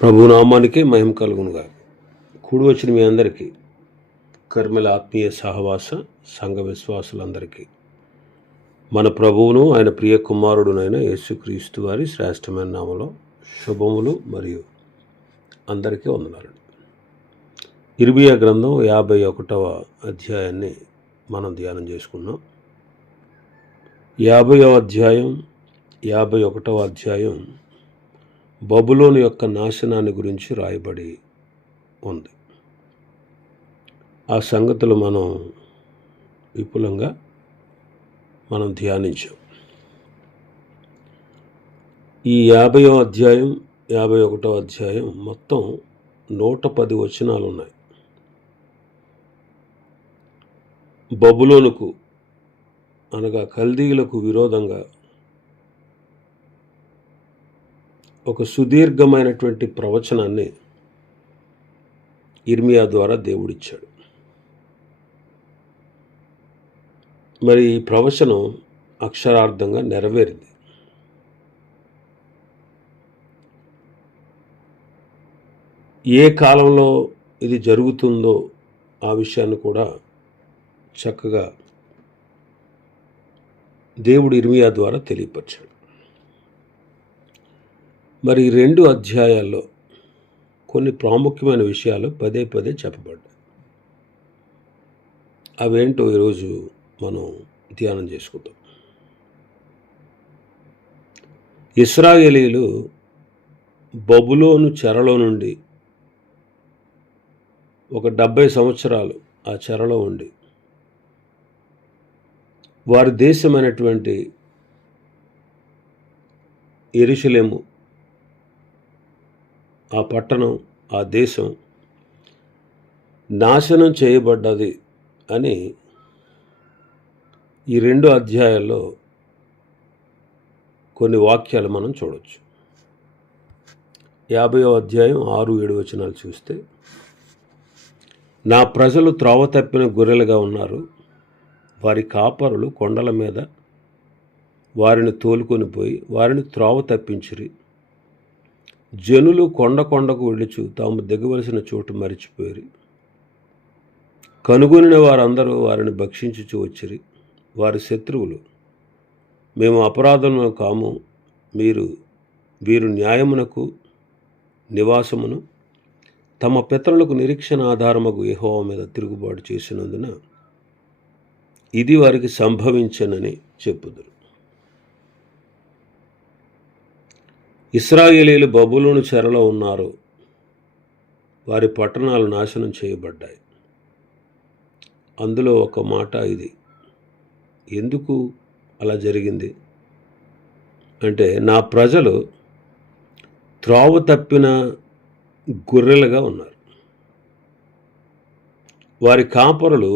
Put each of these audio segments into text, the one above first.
ప్రభునామానికి మహిమ కలుగునుగా. కూడి వచ్చిన మీ అందరికీ, కర్మల ఆత్మీయ సహవాస సంఘ విశ్వాసులందరికీ మన ప్రభువును ఆయన ప్రియ కుమారుడునైన యేసుక్రీస్తు వారి శ్రేష్టమైన నామలో శుభములు మరియు అందరికీ వందనాలు. ఇర్మియా గ్రంథం 51వ అధ్యాయాన్ని మనం ధ్యానం చేసుకున్నాం. 50వ అధ్యాయం 51వ అధ్యాయం బబులోను యొక్క నాశనాన్ని గురించి రాయబడి ఉంది. ఆ సంగతులు మనం విపులంగా ధ్యానించాం. ఈ 50వ అధ్యాయం 51వ అధ్యాయం మొత్తం 110 వచనాలు ఉన్నాయి. బబులోనుకు అనగా కల్దీయులకు విరోధంగా ఒక సుదీర్ఘమైనటువంటి ప్రవచనాన్ని ఇర్మియా ద్వారా దేవుడిచ్చాడు. మరి ఈ ప్రవచనం అక్షరార్థంగా నెరవేరింది. ఏ కాలంలో ఇది జరుగుతుందో ఆ విషయాన్ని కూడా చక్కగా దేవుడు ఇర్మియా ద్వారా తెలియపరిచాడు. మరి 2 అధ్యాయాల్లో కొన్ని ప్రాముఖ్యమైన విషయాలు పదే పదే చెప్పబడ్డాయి. అవేంటో ఈరోజు మనం ధ్యానం చేసుకుందాం. ఇశ్రాయేలీయులు బబులోను చెరలో నుండి ఒక 70 సంవత్సరాలు ఆ చెరలో ఉండి వారి దేశమైనటువంటి యెరూషలేము, ఆ పట్టణం, ఆ దేశం నాశనం చేయబడ్డది అని ఈ 2 అధ్యాయాల్లో కొన్ని వాక్యాలు మనం చూడవచ్చు. 50వ అధ్యాయం 6-7 వచనాలు చూస్తే, నా ప్రజలు త్రోవ తప్పిన గొర్రెలుగా ఉన్నారు. వారి కాపరులు కొండల మీద వారిని తోలుకొని పోయి వారిని త్రోవ తప్పించిరి. జనులు కొండకు వెళ్ళుచు తాము దిగవలసిన చోటు మరిచిపోయి కనుగొనిన వారందరూ వారిని భక్షించుచు వచ్చిరి. వారి శత్రువులు, మేము అపరాధములను కాము, వీరు న్యాయమునకు నివాసమును తమ పితరులకు నిరీక్షణ ఆధారముగు యెహోవా మీద తిరుగుబాటు చేసినందున ఇది వారికి సంభవించనని చెప్పుదురు. ఇశ్రాయేలీయులు బబులోను చెరలో ఉన్నారు. వారి పట్టణాలు నాశనం చేయబడ్డాయి. అందులో ఒక మాట ఇది. ఎందుకు అలా జరిగింది అంటే, నా ప్రజలు త్రోవ తప్పిన గొర్రెలుగా ఉన్నారు. వారి కాపరులు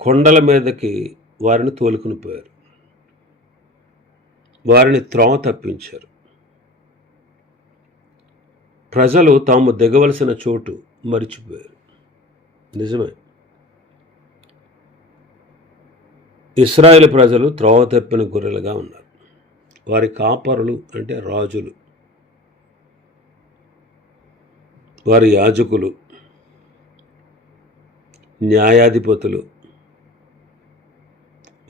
కొండల మీదకి వారిని తోలుకుని పోయారు. వారిని త్రోవ తప్పించారు. ప్రజలు తాము దిగవలసిన చోటు మరిచిపోయారు. నిజమే, ఇశ్రాయేలు ప్రజలు త్రోవ తప్పిన గొర్రెలుగా ఉన్నారు. వారి కాపరులు అంటే రాజులు, వారి యాజకులు, న్యాయాధిపతులు,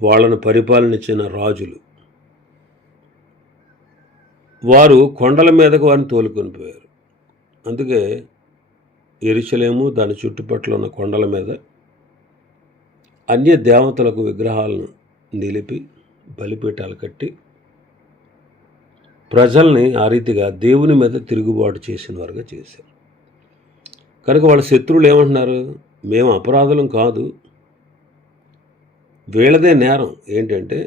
వాళ్ళను పరిపాలనిచ్చిన రాజులు, వారు కొండల మీదకు వారిని తోలుకొని పోయారు. అందుకే యెరూషలేము దాని చుట్టుపక్కల ఉన్న కొండల మీద అన్య దేవతలకు విగ్రహాలను నిలిపి బలిపీఠాలు కట్టి ప్రజల్ని ఆ రీతిగా దేవుని మీద తిరుగుబాటు చేసిన వారుగా చేశారు. కనుక వాళ్ళ శత్రువులు ఏమంటున్నారు? మేము అపరాధులం కాదు, వీళ్ళదే నేరం. ఏంటంటే,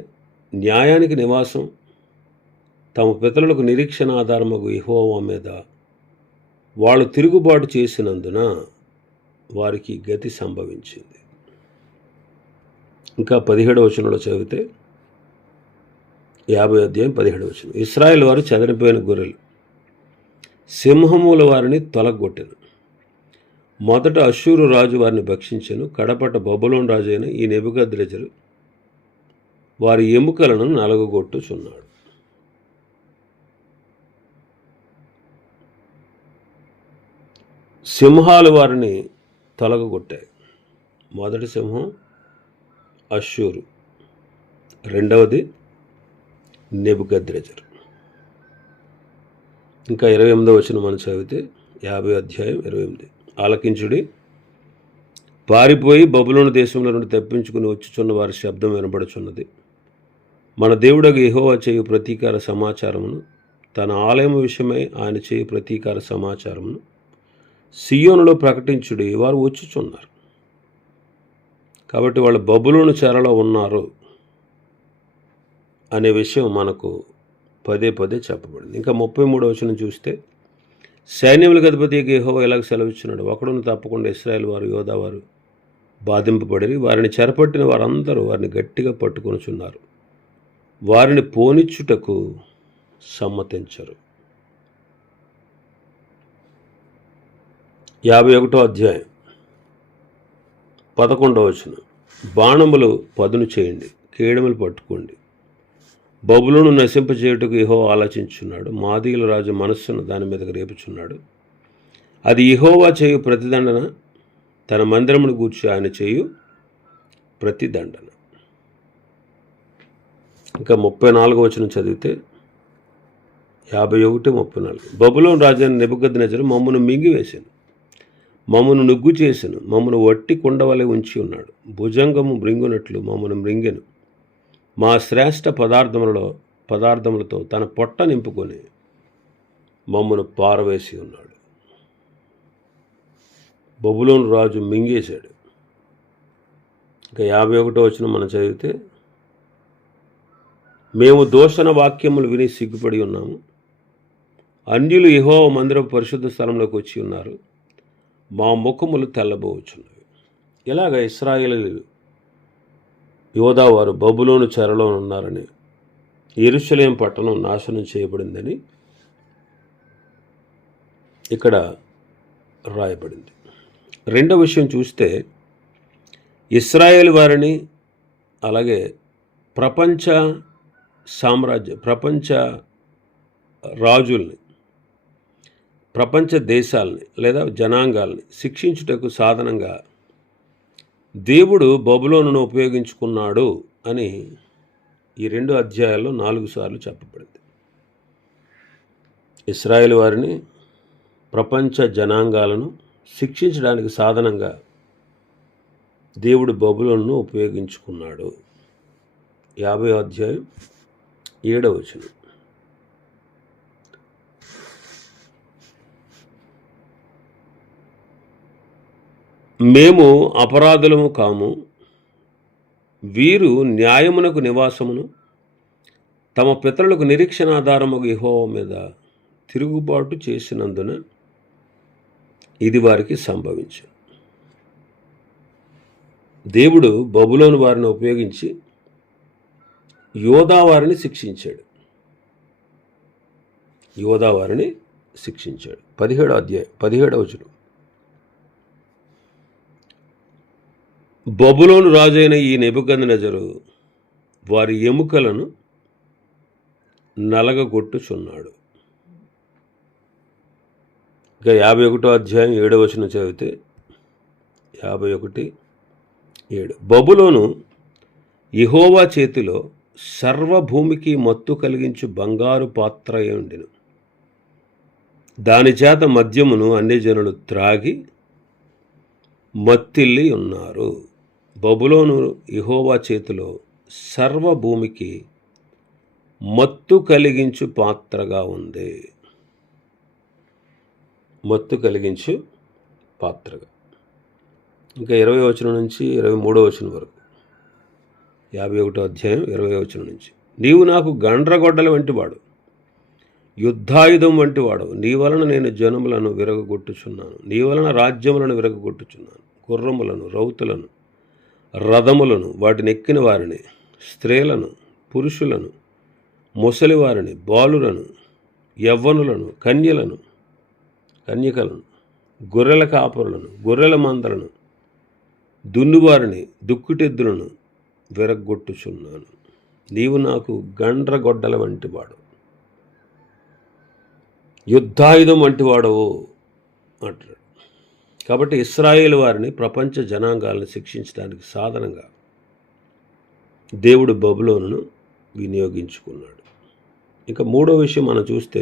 న్యాయానికి నివాసం తమ పితరులకు నిరీక్షణ ఆధారముగు యెహోవా మీద వాళ్ళు తిరుగుబాటు చేసినందున వారికి గతి సంభవించింది. ఇంకా 17వ వచనంలో చదివితే, 50వ అధ్యాయం 17వ వచనం, ఇశ్రాయేలు వారు చెదరిపోయిన గొర్రెలు, సింహముల వారిని తొలగొట్టెను. మొదట అష్షూరు రాజు వారిని భక్షించెను. కడపట బబులోను రాజు అయిన ఈ నెబుకద్రెజరు వారి ఎముకలను నలగగొట్టుచున్నాడు. సింహాలు వారిని తొలగొట్టాయి. మొదటి సింహం అష్షూరు, రెండవది నెబుకద్రెజరు. ఇంకా 28వ వచనం మనం చదివితే 50వ అధ్యాయం 28. ఆలకించుడి, పారిపోయి బబులోను దేశంలో నుండి తప్పించుకుని వచ్చుచున్న వారి శబ్దం వినబడుచున్నది. మన దేవుడగు యెహోవా చేయు ప్రతీకార సమాచారమును, తన ఆలయం విషయమై ఆయన చేయు ప్రతీకార సమాచారమును సియోనులో ప్రకటించుడి, వారు వచ్చుచున్నారు. కాబట్టి వాళ్ళు బబులోను చెరలో ఉన్నారు అనే విషయం మనకు పదే పదే చెప్పబడింది. ఇంకా 33వ వచనం చూస్తే, సైన్యములకు అధిపతి యెహోవా ఇలాగ సెలవిచ్చున్నాడు, ఒకడును తప్పకుండా ఇశ్రాయేలు వారు యోధా వారు బాధింపబడి వారిని చెరపట్టిన వారందరూ వారిని గట్టిగా పట్టుకొనుచున్నారు, వారిని పోనిచ్చుటకు సమ్మతించరు. 51వ అధ్యాయం 11వ వచనం, బాణములు పదును చేయండి, కేడములు పట్టుకోండి, బబులోను నశింపచేయుటకు యెహోవా ఆలోచించున్నాడు, మాదీయుల రాజు మనస్సును దాని మీదకి రేపుచున్నాడు. అది యెహోవా చేయు ప్రతిదండన, తన మందిరమును గూర్చి ఆయన చేయు ప్రతిదండన. ఇంకా 34వ వచనం చదివితే 51, 34, బబులోను రాజైన నెబుకద్నెజరు మమ్మను మింగివేశాను, మమ్మను నుగ్గు చేసెను, మమ్మను వట్టి కుండవలె ఉంచి ఉన్నాడు, భుజంగము మృంగునట్లు మమ్మను మృంగెను, మా శ్రేష్ఠ పదార్థములతో తన పొట్ట నింపుకొని మమ్మను పారవేసి ఉన్నాడు. బబులోను రాజు మింగేశాడు. ఇంకా 51వ వచనం మనం చదివితే, మేము దూషణ వాక్యములు విని సిగ్గుపడి ఉన్నాము, అన్యులు యెహోవా మందిరపు పరిశుద్ధ స్థలంలోకి వచ్చి ఉన్నారు, మా ముఖములు తెల్లబోచున్నవి. ఇలాగ ఇశ్రాయేలీయులు యోధా వారు బబులోను చెరలో ఉన్నారని, యెరూషలేము పట్టణం నాశనం చేయబడిందని ఇక్కడ రాయబడింది. రెండవ విషయం చూస్తే, ఇశ్రాయేలు వారిని అలాగే ప్రపంచ రాజుల్ని, ప్రపంచ దేశాలని లేదా జనాంగాల్ని శిక్షించుటకు సాధనంగా దేవుడు బబులోనును ఉపయోగించుకున్నాడు అని ఈ 2 అధ్యాయాల్లో 4 సార్లు చెప్పబడింది. ఇశ్రాయేలు వారిని, ప్రపంచ జనాంగాలను శిక్షించడానికి సాధనంగా దేవుడు బబులోనును ఉపయోగించుకున్నాడు. 50వ అధ్యాయం 7వ వచనం, మేము అపరాధులము కాము, వీరు న్యాయమునకు నివాసమును తమ పితరులకు నిరీక్షణాధారముగు యెహోవా మీద తిరుగుబాటు చేసినందున ఇది వారికి సంభవించింది. దేవుడు బబులోను వారిని ఉపయోగించి యోధా వారిని శిక్షించాడు. 17వ అధ్యాయం 17వ వచనం, బబులోను రాజైన ఈ నెబుకద్నెజరు వారి ఎముకలను నలగగొట్టుచున్నాడు. ఇంకా 51వ అధ్యాయం 7వ వచనం చదివితే 51:7, బబులోను యెహోవా చేతిలో సర్వభూమికి మత్తు కలిగించు బంగారు పాత్ర అయి ఉండెను, దాని చేత మద్యమును అన్ని జనులు త్రాగి మత్తిల్లి ఉన్నారు. బబులోను యెహోవా చేతిలో సర్వభూమికి మత్తు కలిగించు పాత్రగా ఉంది. మత్తు కలిగించు పాత్రగా. ఇంకా 20వ వచనం నుంచి 23వ వచనం వరకు, 51వ అధ్యాయం 20వ వచనం నుంచి, నీవు నాకు గండ్రగొడ్డల వంటివాడు, యుద్ధాయుధం వంటివాడు, నీ వలన నేను జనములను విరగొట్టుచున్నాను, నీ వలన రాజ్యములను విరగొట్టుచున్నాను, గుర్రములను, రౌతులను, రథములను, వాటిని ఎక్కిన వారిని, స్త్రీలను, పురుషులను, ముసలివారిని, బాలులను, యవ్వనులను, కన్యకలను, గొర్రెల కాపరులను, గొర్రెల మందలను, దున్నువారిని, దుక్కుటెద్దులను విరగొట్టుచున్నాను. నీవు నాకు గండ్రగొడ్డల వంటివాడు, యుద్ధాయుధం వంటివాడవు అంటాడు. కాబట్టి ఇశ్రాయేలు వారిని ప్రపంచ జనాంగాలను శిక్షించడానికి సాధనంగా దేవుడు బబులోనును వినియోగించుకున్నాడు. ఇక మూడో విషయం మనం చూస్తే,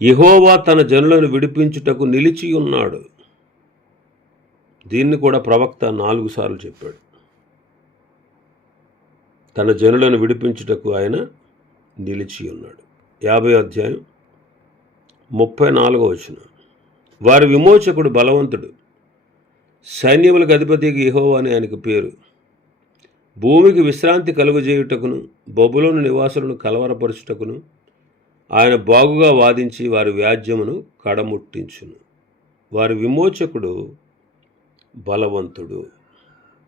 యెహోవా తన జనులను విడిపించుటకు నిలిచి ఉన్నాడు. దీన్ని కూడా ప్రవక్త 4 సార్లు చెప్పాడు. తన జనులను విడిపించుటకు ఆయన నిలిచి ఉన్నాడు. 50 అధ్యాయం 34వ వచనం, వారి విమోచకుడు బలవంతుడు, సైన్యములకు అధిపతికి యెహోవా అని ఆయనకు పేరు. భూమికి విశ్రాంతి కలుగజేయుటకును బబులోను నివాసులను కలవరపరచుటకును ఆయన బాగుగా వాదించి వారి వ్యాజ్యమును కడముట్టించును. వారి విమోచకుడు బలవంతుడు.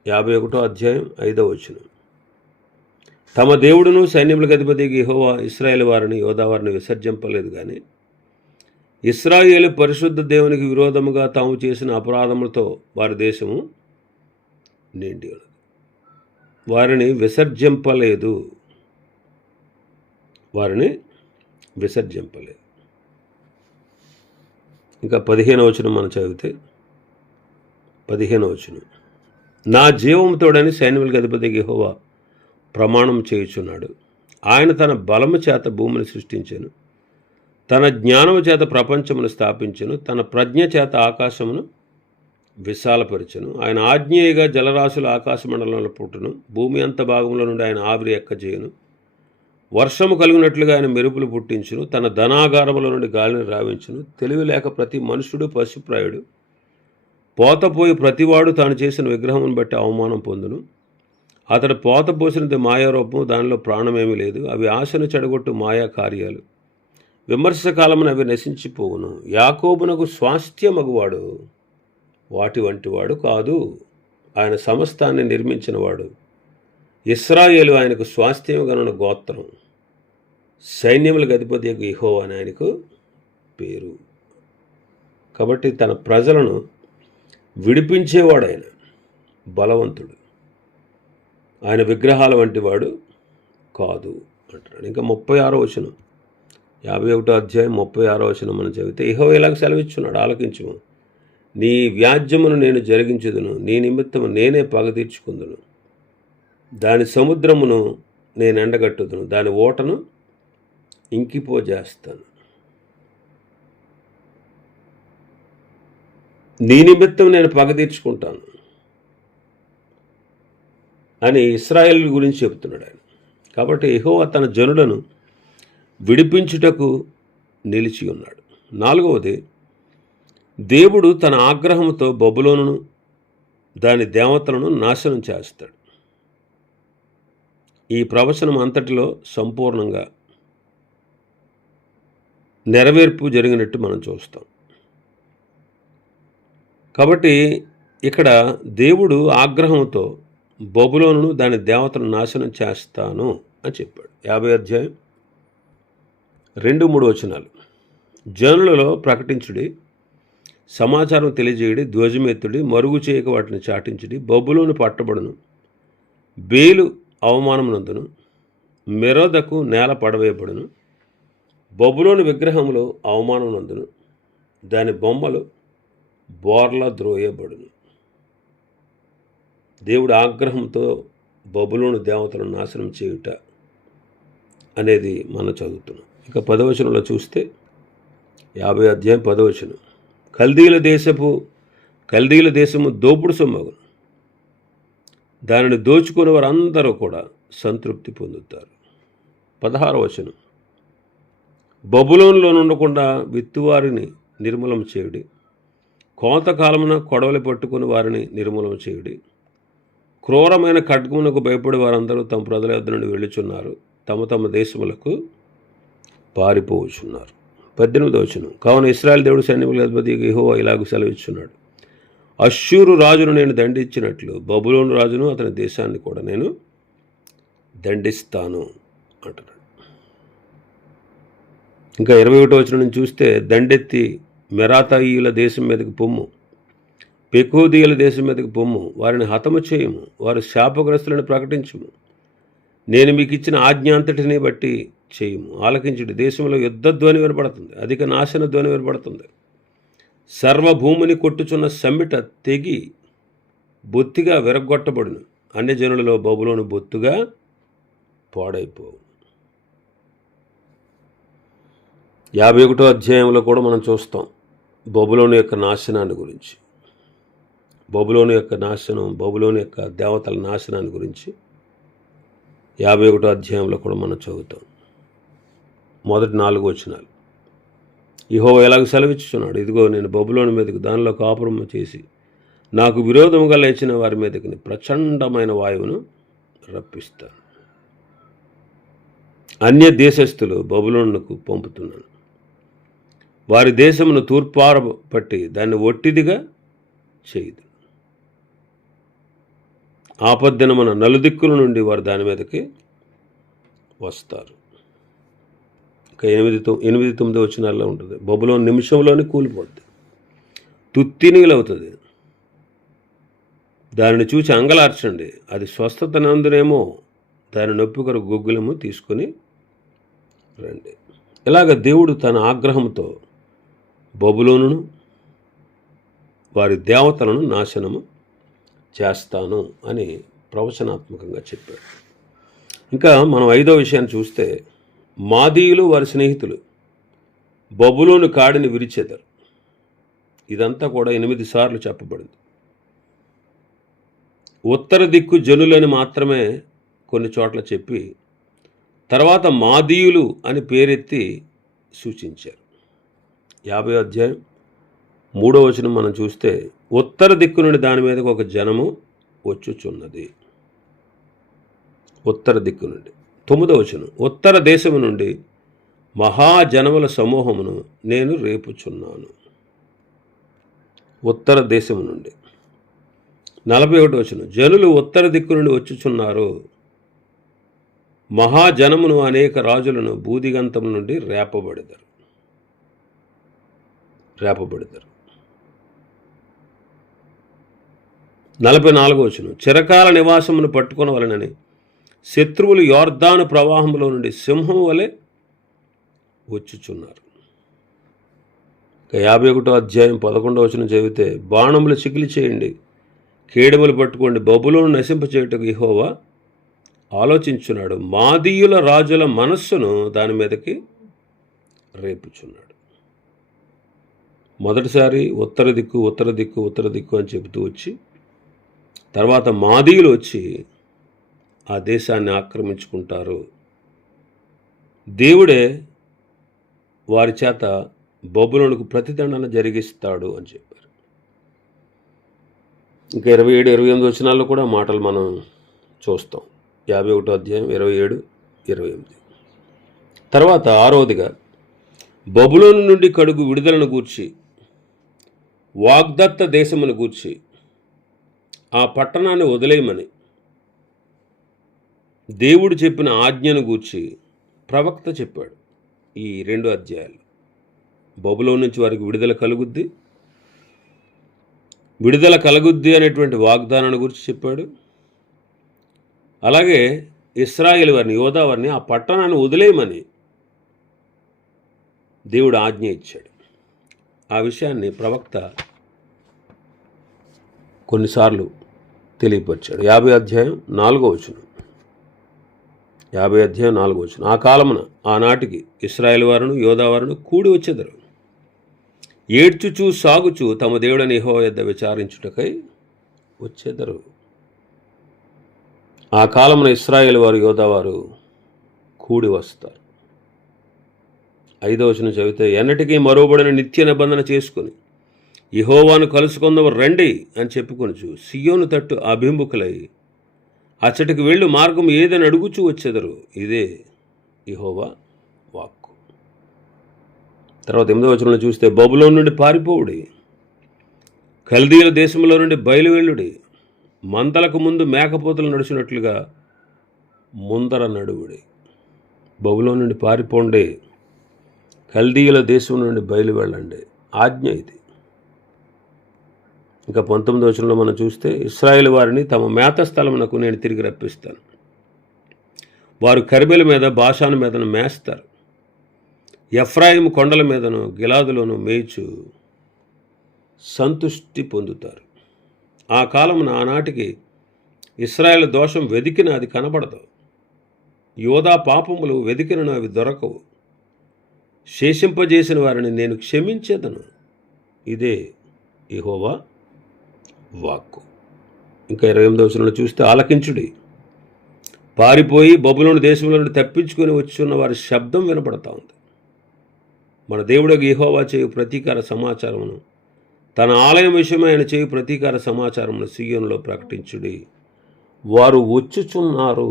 51వ అధ్యాయం 5వ వచనం, తమ దేవుడును సైన్యములకు అధిపతికి యెహోవా ఇశ్రాయేలు వారిని యోధావారిని విసర్జింపలేదు, కానీ ఇశ్రాయేలు పరిశుద్ధ దేవునికి విరోధముగా తాము చేసిన అపరాధములతో వారి దేశము నిండి ఉన్నది. వారిని విసర్జింపలేదు. ఇంకా 15వ వచనం మనం చదివితే, 15వ వచనం, నా జీవముతోడని సైన్యములకు అధిపతికి యెహోవా ప్రమాణం చేయుచున్నాడు. ఆయన తన బలము చేత భూమిని సృష్టించెను, తన జ్ఞానము చేత ప్రపంచమును స్థాపించెను, తన ప్రజ్ఞ చేత ఆకాశమును విశాలపరచెను. ఆయన ఆజ్ఞేయగా జలరాశులు ఆకాశమండలంలో పుట్టును, భూమి అంత భాగంలో నుండి ఆయన ఆవిరి ఎక్కజేయును. వర్షము కలిగినట్లుగా ఆయన మెరుపులు పుట్టించును, తన ధనాగారముల నుండి గాలిని రావించును. తెలివి లేక ప్రతి మనుషుడు పశుప్రాయుడు, పోతపోయి ప్రతివాడు తాను చేసిన విగ్రహమును బట్టి అవమానం పొందును. అతడు పోత పోసినది మాయారూపము, దానిలో ప్రాణమేమీ లేదు. అవి ఆశను చెడగొట్టు మాయా కార్యాలు, విమర్శకాలమున అవి నశించిపోవును. యాకోబునకు స్వాస్థ్యమగువాడు వాటి వంటివాడు కాదు. ఆయన సమస్తాన్ని నిర్మించినవాడు. ఇశ్రాయేలు ఆయనకు స్వాస్థ్యముగనున్న గోత్రం. సైన్యములకు అధిపతి యెహోవా అని ఆయనకు పేరు. కాబట్టి తన ప్రజలను విడిపించేవాడు ఆయన, బలవంతుడు. ఆయన విగ్రహాల వంటి వాడు కాదు అంటున్నాడు. ఇంకా 36వ వచనం, 51వ అధ్యాయం 36వ వచనం మనం చదివితే, యెహోవా ఇలాగ సెలవిచ్చున్నాడు, ఆలకించుము. నీ వ్యాజ్యమును నేను జరిగించుదును, నీ నిమిత్తము నేనే పగ తీర్చుకుందును. దాని సముద్రమును నేను ఎండగట్టుదును, దాని ఓటను ఇంకిపోజేస్తాను. నీ నిమిత్తం నేను పగ తీర్చుకుంటాను అని ఇశ్రాయేల్ గురించి చెబుతున్నాడు ఆయన. కాబట్టి యెహోవా తన జనులను విడిపించుటకు నిలిచి ఉన్నాడు. 4వది, దేవుడు తన ఆగ్రహంతో బబులోనును దాని దేవతలను నాశనం చేస్తాడు. ఈ ప్రవచనం అంతటిలో సంపూర్ణంగా నెరవేర్పు జరిగినట్టు మనం చూస్తాం. కాబట్టి ఇక్కడ దేవుడు ఆగ్రహంతో బబులోనును దాని దేవతలను నాశనం చేస్తాను అని చెప్పాడు. 50 అధ్యాయం 2-3 వచనాలు, జనులలో ప్రకటించుడి, సమాచారం తెలియజేయుడి, ధ్వజమెత్తుడి, మరుగు చేయక వాటిని చాటించుడి. బబులోను పట్టబడును, బేలు అవమానమునందును, మెరోదకు నేల పడవేయబడును. బబులోను విగ్రహములు అవమానమునందును, దాని బొమ్మలు బోర్లా ద్రోయబడును. దేవుడు ఆగ్రహంతో బబులోను దేవతలను నాశనం చేయుట అనేది మనం చదువుతున్నాం. ఇక 10వ వచనంలో చూస్తే, 50 అధ్యాయం 10వ వచనం, కల్దీల దేశము దోపుడు సొమ్మగును, దానిని దోచుకునే వారందరూ కూడా సంతృప్తి పొందుతారు. 16వ వచనం, బబులోనులో ఉండకుండా విత్తువారిని నిర్మూలన చేయుడి, కోతకాలమున కొడవలి పట్టుకుని వారిని నిర్మూలన చేయుడి. క్రూరమైన ఖడ్గమునకు భయపడి వారందరూ తమ ప్రజల యొద్ద నుండి వెళ్ళుచున్నారు, తమ తమ దేశములకు పారిపోవచ్చున్నారు. 18వ వచనం, కావున ఇశ్రాయేలు దేవుడు సైన్యములకు అధిపతి యెహోవా ఇలాగ సెలవిచ్చున్నాడు, అష్షూరు రాజును నేను దండించినట్లు బబులోను రాజును అతని దేశాన్ని కూడా నేను దండిస్తాను అంటున్నాడు. ఇంకా 21వ వచనం నుంచి చూస్తే, దండెత్తి మెరాతాయిల దేశం మీదకి పొమ్ము, పెకోదీయుల దేశం మీదకి పొమ్ము, వారిని హతము చేయము, వారు శాపగ్రస్తులను ప్రకటించుము. నేను మీకు ఇచ్చిన ఆజ్ఞ అంతటిని బట్టి చేయము. ఆలకించుడి, దేశంలో యుద్ధ ధ్వని వినపడుతుంది, అధిక నాశన ధ్వని వినపడుతుంది. సర్వభూమిని కొట్టుచున్న సమ్మిట తెగి బొత్తిగా విరగొట్టబడును. అన్యజనులలో బబులోను బొత్తుగా పాడైపోవు. 51వ అధ్యాయంలో కూడా మనం చూస్తాం బబులోను యొక్క నాశనాన్ని గురించి. బబులోను యొక్క నాశనం, బబులోను యొక్క దేవతల నాశనాన్ని గురించి 51వ అధ్యాయంలో కూడా మనం చదువుతాం. మొదటి 4 వచనాలు. యెహోవా ఎలాగ సెలవిచ్చుచున్నాడు, ఇదిగో నేను బబులోను మీదకు దానిలో కాపురం చేసి నాకు విరోధముగా లేచిన వారి మీదకి ప్రచండమైన వాయువును రప్పిస్తాను. అన్య దేశస్థులు బబులోనుకు పంపుతున్నాను. వారి దేశమును తూర్పార పట్టి దాన్ని ఒట్టిదిగా చేయదు. ఆపద్దినమున నలుదిక్కుల నుండి వారు దాని మీదకి వస్తారు. ఇంకా 8-9 వచనాల్లో ఉంటుంది. బబులోను నిమిషంలోనే కూలిపోద్ది, తుత్తినీలవుతుంది. దానిని చూసి అంగలార్చండి, అది స్వస్థత నందునేమో దాని నొప్పి కొరకు గొగ్గులము తీసుకొని రండి. ఇలాగ దేవుడు తన ఆగ్రహంతో బబులోనును వారి దేవతలను నాశనము చేస్తాను అని ప్రవచనాత్మకంగా చెప్పాడు. ఇంకా మనం 5వ విషయాన్ని చూస్తే, మాదీయులు వారి స్నేహితులు బబులోను కాడిని విరిచెదరు. ఇదంతా కూడా 8 సార్లు చెప్పబడింది. ఉత్తర దిక్కు జనులని మాత్రమే కొన్ని చోట్ల చెప్పి తర్వాత మాదీయులు అని పేరెత్తి సూచించారు. 50వ అధ్యాయం 3వ వచనం మనం చూస్తే, ఉత్తర దిక్కు నుండి దాని మీదకు ఒక జనము వచ్చుచున్నది. ఉత్తర దిక్కు నుండి. 9వ వచనం, ఉత్తర దేశము నుండి మహాజనముల సమూహమును నేను రేపుచున్నాను. ఉత్తర దేశము నుండి. 41వ వచనం, జనులు ఉత్తర దిక్కు నుండి వచ్చుచున్నారు, మహాజనమును అనేక రాజులను బూదిగంతము నుండి రేపబడెదరు. 44వ వచనం, చిరకాల నివాసమును పట్టుకొనవలెనని శత్రువులు యోర్దాను ప్రవాహంలో నుండి సింహం వలె వచ్చుచున్నారు. 51వ అధ్యాయం 11వ వచనం చదివితే, బాణములు చికిలి చేయండి, కేడములు పట్టుకోండి, బబులోను నశింపచేయుటకు యెహోవా ఆలోచించున్నాడు, మాదీయుల రాజుల మనస్సును దాని మీదకి రేపుచున్నాడు. మొదటిసారి ఉత్తర దిక్కు ఉత్తర దిక్కు ఉత్తర దిక్కు అని చెబుతూ వచ్చి, తర్వాత మాదీయులు వచ్చి ఆ దేశాన్ని ఆక్రమించుకుంటారు. దేవుడే వారి చేత బబులోనుకు ప్రతిదండన జరిగిస్తాడు అని చెప్పారు. ఇంకా 27-28 వచనాల్లో కూడా మాటలు మనం చూస్తాం. 51వ అధ్యాయం 27-28. తర్వాత 6వదిగా బబులోను నుండి కడుగు విడుదలను గూర్చి, వాగ్దత్త దేశమును గూర్చి, ఆ పట్టణాన్ని వదిలేయమని దేవుడు చెప్పిన ఆజ్ఞను గూర్చి ప్రవక్త చెప్పాడు. ఈ 2 అధ్యాయాలు బబులోను నుంచి వారికి విడుదల కలుగుద్ది అనేటువంటి వాగ్దానాన్ని గురించి చెప్పాడు. అలాగే ఇశ్రాయేలు వారిని, యోధా వారిని ఆ పట్టణాన్ని వదిలేయమని దేవుడు ఆజ్ఞ ఇచ్చాడు. ఆ విషయాన్ని ప్రవక్త కొన్నిసార్లు తెలియపరిచాడు. 50 అధ్యాయం 4వ వచనం. 50 అధ్యాయం 4వ వచనం, ఆ కాలమున ఆనాటికి ఇశ్రాయేలు వారును యోధా వారును కూడి వచ్చెదరు, ఏడ్చుచూ సాగుచూ తమ దేవుడని యెహోవా యొద్ద విచారించుటకై వచ్చెదరు. ఆ కాలమున ఇశ్రాయేలు వారు యోధా వారు కూడి వస్తారు. 5వ వచనం చదివితే, ఎన్నటికీ మరోబడిన నిత్య నిబంధన చేసుకుని యెహోవాను కలుసుకొందరు రండి అని చెప్పుకొనుచు సియోను తట్టు అభిముఖులై అచ్చటికి వెళ్ళు మార్గం ఏదని అడుగుచూ వచ్చెదరు. ఇదే యెహోవా వాక్కు. తర్వాత 8వ వచనంలో చూస్తే, బబులోను నుండి పారిపోవుడి, కల్దీయుల దేశంలో నుండి బయలువెళ్ళుడి, మందలకు ముందు మేకపోతులు నడుచున్నట్లుగా ముందర నడువుడి. బబులోను నుండి పారిపోండి, కల్దీయుల దేశం నుండి బయలు వెళ్ళండి, ఆజ్ఞ ఇది. ఇంకా 19వ వచనంలో మనం చూస్తే, ఇశ్రాయేలు వారిని తమ మేత స్థలమునకు నేను తిరిగి రప్పిస్తాను, వారు కర్మెల మీద బాషాను మీదను మేస్తారు, ఎఫ్రాయిము కొండల మీదను గిలాదులోను మేయిచు సంతుష్టి పొందుతారు. ఆ కాలమున ఆనాటికి ఇశ్రాయేలు దోషం వెదికిన అది కనబడదు, యోధా పాపములు వెదికిన అవి దొరకవు. శేషింపజేసిన వారిని నేను క్షమించేదను. ఇదే యెహోవా వాక్కు. ఇంకా 28వ వచనంలో చూస్తే, ఆలకించుడి, పారిపోయి బబులోను దేశంలో నుండి తప్పించుకొని వచ్చున్న వారి శబ్దం వినపడతా ఉంది. మన దేవుడు యెహోవా చేయు ప్రతీకార సమాచారమును, తన ఆలయం విషయమై ఆయన చేయు ప్రతీకార సమాచారమును సీయోనులో ప్రకటించుడి, వారు వచ్చుచున్నారు.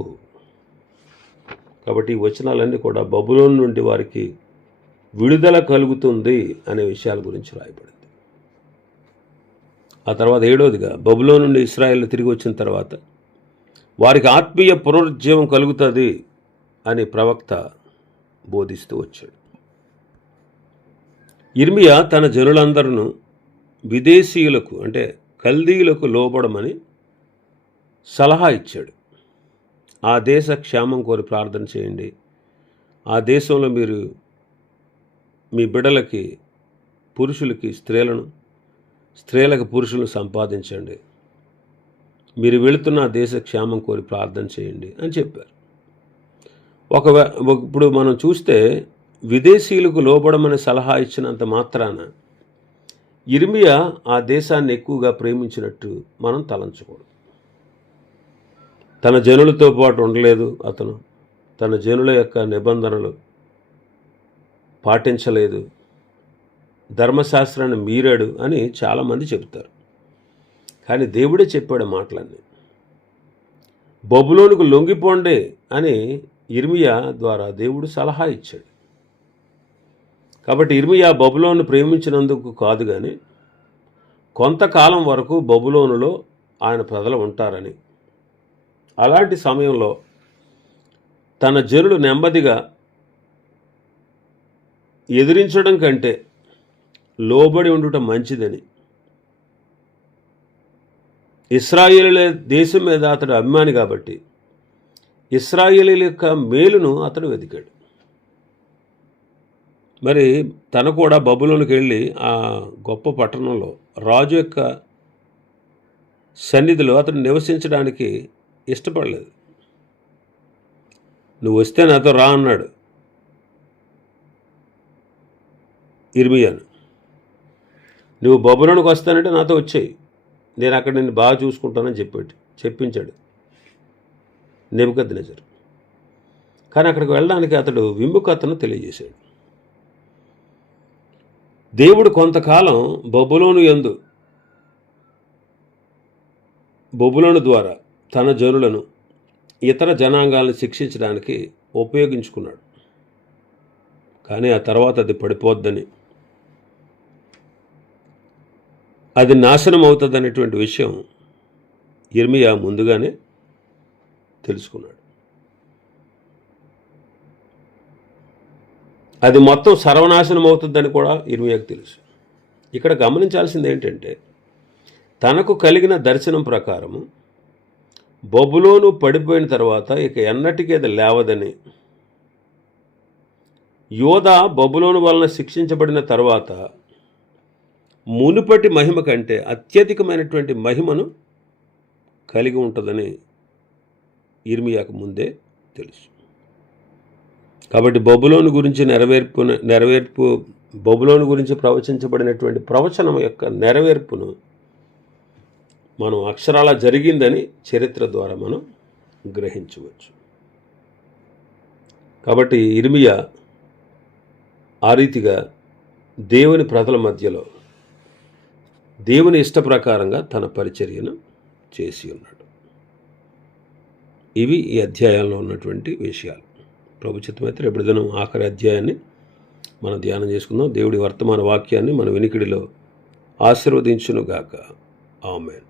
కాబట్టి ఈ వచనాలన్నీ కూడా బబులోను నుండి వారికి విడుదల కలుగుతుంది అనే విషయాల గురించి రాయబడింది. ఆ తర్వాత 7వదిగా, బబులోను నుండి ఇశ్రాయేలు తిరిగి వచ్చిన తర్వాత వారికి ఆత్మీయ పునరుజ్జీవం కలుగుతుంది అని ప్రవక్త బోధిస్తూ వచ్చాడు. యిర్మీయా తన జనులందరూ విదేశీయులకు అంటే కల్దీయులకు లోబడమని సలహా ఇచ్చాడు. ఆ దేశ క్షేమం కోరి ప్రార్థన చేయండి, ఆ దేశంలో మీరు మీ బిడ్డలకి పురుషులకి స్త్రీలకు పురుషులను సంపాదించండి, మీరు వెళుతున్న ఆ దేశ క్షేమం కోరి ప్రార్థన చేయండి అని చెప్పారు. ఇప్పుడు మనం చూస్తే విదేశీయులకు లోబడమని సలహా ఇచ్చినంత మాత్రాన యిర్మీయా ఆ దేశాన్ని ఎక్కువగా ప్రేమించినట్టు మనం తలంచకూడదు. తన జనులతో పాటు ఉండలేదు, అతను తన జనుల యొక్క నిబంధనలు పాటించలేదు, ధర్మశాస్త్రాన్ని మీరాడు అని చాలామంది చెబుతారు. కానీ దేవుడే చెప్పాడు మాటలన్నీ. బబులోనుకు లొంగిపోండి అని యిర్మీయా ద్వారా దేవుడు సలహా ఇచ్చాడు. కాబట్టి యిర్మీయా బబులోను ప్రేమించినందుకు కాదు, కానీ కొంతకాలం వరకు బబులోనులో ఆయన ప్రజలు ఉంటారని, అలాంటి సమయంలో తన జనులు నెమ్మదిగా ఎదిరించడం కంటే లోబడి ఉండటం మంచిదని, ఇశ్రాయేలీల దేశం మీద అతడు అభిమాని కాబట్టి ఇశ్రాయేలీల యొక్క మేలును అతడు వెతికాడు. మరి తను కూడా బబులోనుకి వెళ్ళి ఆ గొప్ప పట్టణంలో రాజు యొక్క సన్నిధిలో అతను నివసించడానికి ఇష్టపడలేదు. నువ్వు వస్తే నాతో రా అన్నాడు యిర్మీయాను. నువ్వు బబులోనుకు వస్తానంటే నాతో వచ్చేయి, నేను అక్కడ నిన్ను బాగా చూసుకుంటానని చెప్పించాడు నెబుకద్నెజరు. కానీ అక్కడికి వెళ్ళడానికి అతడు విముఖతను తెలియజేశాడు. దేవుడు కొంతకాలం బబులోను ద్వారా తన జనులను ఇతర జనాంగాలను శిక్షించడానికి ఉపయోగించుకున్నాడు. కానీ ఆ తర్వాత అది పడిపోద్దని, అది నాశనం అవుతుంది అనేటువంటి విషయం యిర్మీయా ముందుగానే తెలుసుకున్నాడు. అది మొత్తం సర్వనాశనం అవుతుందని కూడా యిర్మీయాకు తెలుసు. ఇక్కడ గమనించాల్సింది ఏంటంటే, తనకు కలిగిన దర్శనం ప్రకారము బబులోను పడిపోయిన తర్వాత ఇక ఎన్నటికీ అది లేవదని, యోధా బబులోను వలన శిక్షించబడిన తర్వాత మునుపటి మహిమ కంటే అత్యధికమైనటువంటి మహిమను కలిగి ఉంటుందని యిర్మీయాకు ముందే తెలుసు. కాబట్టి బబులోను గురించి ప్రవచించబడినటువంటి ప్రవచనం యొక్క నెరవేర్పును మనం అక్షరాల జరిగిందని చరిత్ర ద్వారా మనం గ్రహించవచ్చు. కాబట్టి యిర్మీయా ఆ రీతిగా దేవుని ప్రజల మధ్యలో దేవుని ఇష్ట ప్రకారంగా తన పరిచర్యను చేసి ఉన్నాడు. ఇవి ఈ అధ్యాయంలో ఉన్నటువంటి విషయాలు. ప్రభు చిత్తమైతే రేపటి దినం ఆఖరి అధ్యాయాన్ని మనం ధ్యానం చేసుకుందాం. దేవుడి వర్తమాన వాక్యాన్ని మన వినికిడిలో ఆశీర్వదించునుగాక. ఆమేన్.